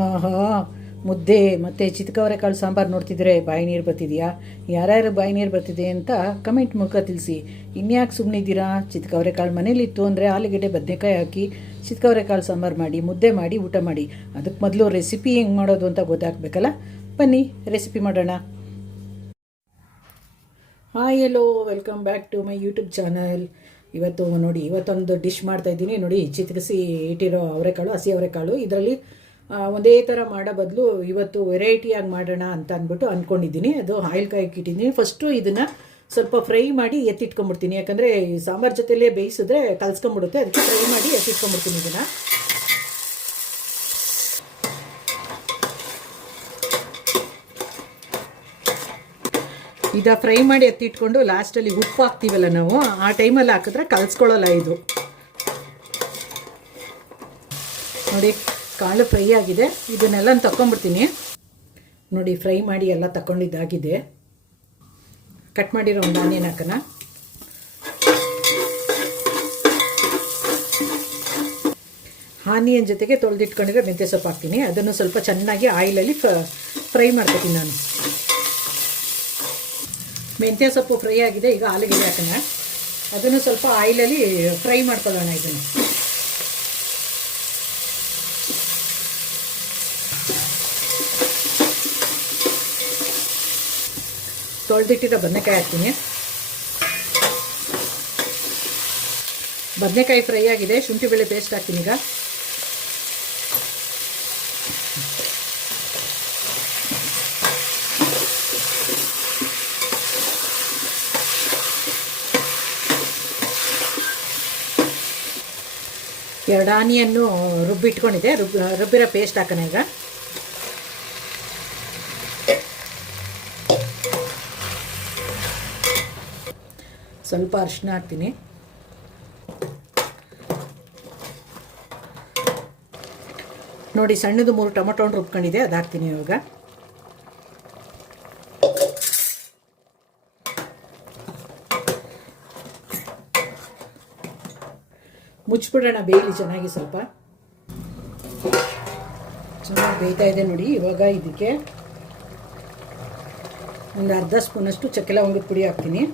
ಆಹಾ, ಮುದ್ದೆ ಮತ್ತು ಚಿತ್ಕವರೆಕಾಳು ಸಾಂಬಾರು ನೋಡ್ತಿದ್ರೆ ಬಾಯಿ ನೀರು ಬರ್ತಿದೆಯಾ? ಯಾರ್ಯಾರು ಬಾಯಿ ನೀರು ಬರ್ತಿದೆ ಅಂತ ಕಮೆಂಟ್ ಮೂಲಕ ತಿಳಿಸಿ. ಇನ್ಯಾಕೆ ಸುಮ್ಮನಿದ್ದೀರಾ? ಚಿತ್ಕವರೆಕಾಳು ಮನೇಲಿತ್ತು ಅಂದರೆ ಆಲೂಗೆಡ್ಡೆ ಬದನೆಕಾಯಿ ಹಾಕಿ ಚಿತ್ಕವರೆಕಾಳು ಸಾಂಬಾರು ಮಾಡಿ ಮುದ್ದೆ ಮಾಡಿ ಊಟ ಮಾಡಿ. ಅದಕ್ಕೆ ಮೊದಲು ರೆಸಿಪಿ ಹೆಂಗೆ ಮಾಡೋದು ಅಂತ ಗೊತ್ತಾಗಬೇಕಲ್ಲ. ಬನ್ನಿ ರೆಸಿಪಿ ಮಾಡೋಣ. Hi hello, welcome back to my YouTube channel. ಇವತ್ತೊಂದು ಡಿಶ್ ಮಾಡ್ತಾಯಿದ್ದೀನಿ ನೋಡಿ. ಚಿತ್ಕಿಸಿ ಇಟ್ಟಿರೋ ಅವರೆಕಾಳು, ಹಸಿ ಅವರೆಕಾಳು. ಇದರಲ್ಲಿ ಒಂದೇ ಥರ ಮಾಡೋ ಬದಲು ಇವತ್ತು ವೆರೈಟಿಯಾಗಿ ಮಾಡೋಣ ಅಂತ ಅಂದ್ಬಿಟ್ಟು ಅಂದ್ಕೊಂಡಿದ್ದೀನಿ. ಅದು ಆಯಿಲ್ ಕಾಯಕ್ಕೆ ಇಟ್ಟಿದ್ದೀನಿ. ಫಸ್ಟು ಇದನ್ನು ಸ್ವಲ್ಪ ಫ್ರೈ ಮಾಡಿ ಎತ್ತಿಟ್ಕೊಂಡ್ಬಿಡ್ತೀನಿ. ಯಾಕಂದರೆ ಸಾಂಬಾರು ಜೊತೆಲೇ ಬೇಯಿಸಿದ್ರೆ ಕಲ್ಸ್ಕೊಂಡ್ಬಿಡುತ್ತೆ. ಅದಕ್ಕೆ ಫ್ರೈ ಮಾಡಿ ಎತ್ತಿಟ್ಕೊಂಡ್ಬಿಡ್ತೀನಿ ಇದನ್ನು. ಫ್ರೈ ಮಾಡಿ ಎತ್ತಿಟ್ಕೊಂಡು ಲಾಸ್ಟಲ್ಲಿ ಉಪ್ಪು ಹಾಕ್ತೀವಲ್ಲ ನಾವು, ಆ ಟೈಮಲ್ಲಿ ಹಾಕಿದ್ರೆ ಕಲ್ಸ್ಕೊಳ್ಳಲ್ಲ ಇದು. ನೋಡಿ, ಕಾಳು ಫ್ರೈ ಆಗಿದೆ. ಇದನ್ನೆಲ್ಲ ತಗೊಂಡ್ಬಿಡ್ತೀನಿ. ನೋಡಿ, ಫ್ರೈ ಮಾಡಿ ಎಲ್ಲ ತಗೊಂಡಿದ್ದಾಗಿದೆ. ಕಟ್ ಮಾಡಿರೋ ಒಂದು ಆನಿಯನ್ ಹಾಕೋಣ. ಆನಿಯನ್ ಜೊತೆಗೆ ತೊಳೆದಿಟ್ಕೊಂಡಿರೋ ಮೆಂತ್ಯ ಸೊಪ್ಪು ಹಾಕ್ತೀನಿ. ಅದನ್ನು ಸ್ವಲ್ಪ ಚೆನ್ನಾಗಿ ಆಯಿಲಲ್ಲಿ ಫ್ರೈ ಮಾಡ್ಕೊತೀನಿ ನಾನು. ಮೆಂತ್ಯ ಸೊಪ್ಪು ಫ್ರೈ ಆಗಿದೆ. ಈಗ ಆಲೂಗೆಡ್ಡೆ ಹಾಕೋಣ. ಅದನ್ನು ಸ್ವಲ್ಪ ಆಯಿಲಲ್ಲಿ ಫ್ರೈ ಮಾಡ್ಕೊಳ್ಳೋಣ. ಇದನ್ನು ತೊಳೆದಿಟ್ಟಿರೋ ಬದನೆಕಾಯಿ ಹಾಕ್ತೀನಿ. ಬದನೆಕಾಯಿ ಫ್ರೈ ಆಗಿದೆ. ಶುಂಠಿ ಬೆಳ್ಳುಳ್ಳಿ ಪೇಸ್ಟ್ ಹಾಕ್ತೀನಿ. ಈಗ ಎರಡು ಆನಿಯನ್ನು ರುಬ್ಬಿಟ್ಕೊಂಡಿದ್ದೆ. ರುಬ್ಬಿರೋ ಪೇಸ್ಟ್ ಹಾಕೋಣ. ಈಗ ಸ್ವಲ್ಪ ಅರಿಶಿನ ಹಾಕ್ತೀನಿ. ನೋಡಿ, ಸಣ್ಣದು 3 ಟೊಮೊಟೊ ರುಬ್ಕೊಂಡಿದೆ, ಅದು ಹಾಕ್ತೀನಿ. ಇವಾಗ ಮುಚ್ಚಿಬಿಡೋಣ, ಬೇಯಲಿ ಚೆನ್ನಾಗಿ. ಸ್ವಲ್ಪ ಚೆನ್ನಾಗಿ ಬೇಯ್ತಾ ಇದೆ ನೋಡಿ. ಇವಾಗ ಇದಕ್ಕೆ ಒಂದು ಅರ್ಧ ಸ್ಪೂನಷ್ಟು ಚಕ್ಕೆ ಲವಂಗದ ಪುಡಿ ಹಾಕ್ತೀನಿ.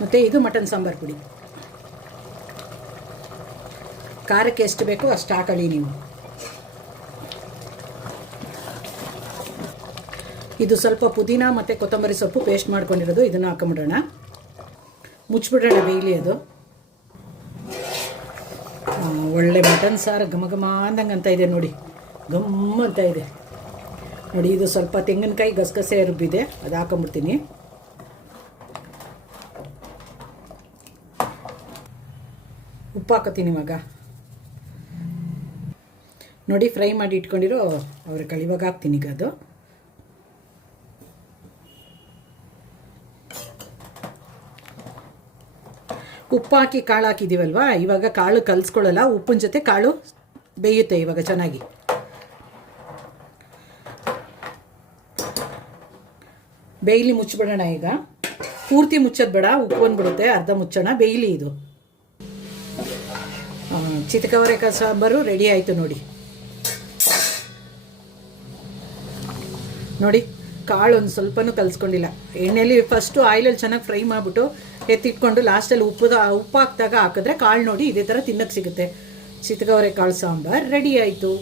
ಮತ್ತು ಇದು ಮಟನ್ ಸಾಂಬಾರು ಪುಡಿ. ಖಾರಕ್ಕೆ ಎಷ್ಟು ಬೇಕೋ ಅಷ್ಟು ಹಾಕೊಳ್ಳಿ ನೀವು. ಇದು ಸ್ವಲ್ಪ ಪುದೀನ ಮತ್ತು ಕೊತ್ತಂಬರಿ ಸೊಪ್ಪು ಪೇಸ್ಟ್ ಮಾಡ್ಕೊಂಡಿರೋದು, ಇದನ್ನು ಹಾಕೊಂಬಿಡೋಣ. ಮುಚ್ಚಿಬಿಡೋಣ, ಬೇಯಲಿ ಅದು. ಒಳ್ಳೆ ಮಟನ್ ಸಾರು ಘಮ ಘಮ ಅಂದಂಗೆ ಅಂತ ಇದೆ ನೋಡಿ. ಗಮ್ಮ ಅಂತ ಇದೆ ನೋಡಿ. ಇದು ಸ್ವಲ್ಪ ತೆಂಗಿನಕಾಯಿ ಗಸಗಸೆ ರುಬ್ಬಿದೆ, ಅದು ಹಾಕೊಂಬಿಡ್ತೀನಿ. ಉಪ್ಪು ಹಾಕೋತೀನಿ ಇವಾಗ. ನೋಡಿ, ಫ್ರೈ ಮಾಡಿ ಇಟ್ಕೊಂಡಿರೋ ಅವರೆಕಾಳು ಇವಾಗ ಹಾಕ್ತೀನಿ. ಈಗ ಅದು ಉಪ್ಪು ಹಾಕಿ ಕಾಳು ಹಾಕಿದ್ದೀವಲ್ವ, ಇವಾಗ ಕಾಳು ಕಲಿಸ್ಕೊಳ್ಳಲ್ಲ. ಉಪ್ಪಿನ ಜೊತೆ ಕಾಳು ಬೇಯುತ್ತೆ ಇವಾಗ ಚೆನ್ನಾಗಿ. ಬೇಯಲಿ, ಮುಚ್ಚಿಬಿಡೋಣ. ಈಗ ಪೂರ್ತಿ ಮುಚ್ಚೋದು ಬೇಡ, ಉಪ್ಪು ಬಂದ್ಬಿಡುತ್ತೆ. ಅರ್ಧ ಮುಚ್ಚೋಣ, ಬೇಯಲಿ ಇದು. ಚಿತ್ಕವರೆಕಾಳು ಸಾಂಬಾರು ರೆಡಿ ಆಯಿತು ನೋಡಿ. ನೋಡಿ, ಕಾಳು ಒಂದು ಸ್ವಲ್ಪನೂ ಕಲಿಸ್ಕೊಂಡಿಲ್ಲ. ಎಣ್ಣೆಯಲ್ಲಿ ಫಸ್ಟು ಆಯಿಲಲ್ಲಿ ಚೆನ್ನಾಗಿ ಫ್ರೈ ಮಾಡಿಬಿಟ್ಟು ಎತ್ತಿಟ್ಕೊಂಡು ಲಾಸ್ಟಲ್ಲಿ ಉಪ್ಪು ಹಾಕಿದಾಗ ಹಾಕಿದ್ರೆ ಕಾಳು ನೋಡಿ ಇದೇ ಥರ ತಿನ್ನಕ್ಕೆ ಸಿಗುತ್ತೆ. ಚಿತ್ಕವರೆಕಾಳು ಸಾಂಬಾರು ರೆಡಿ ಆಯಿತು.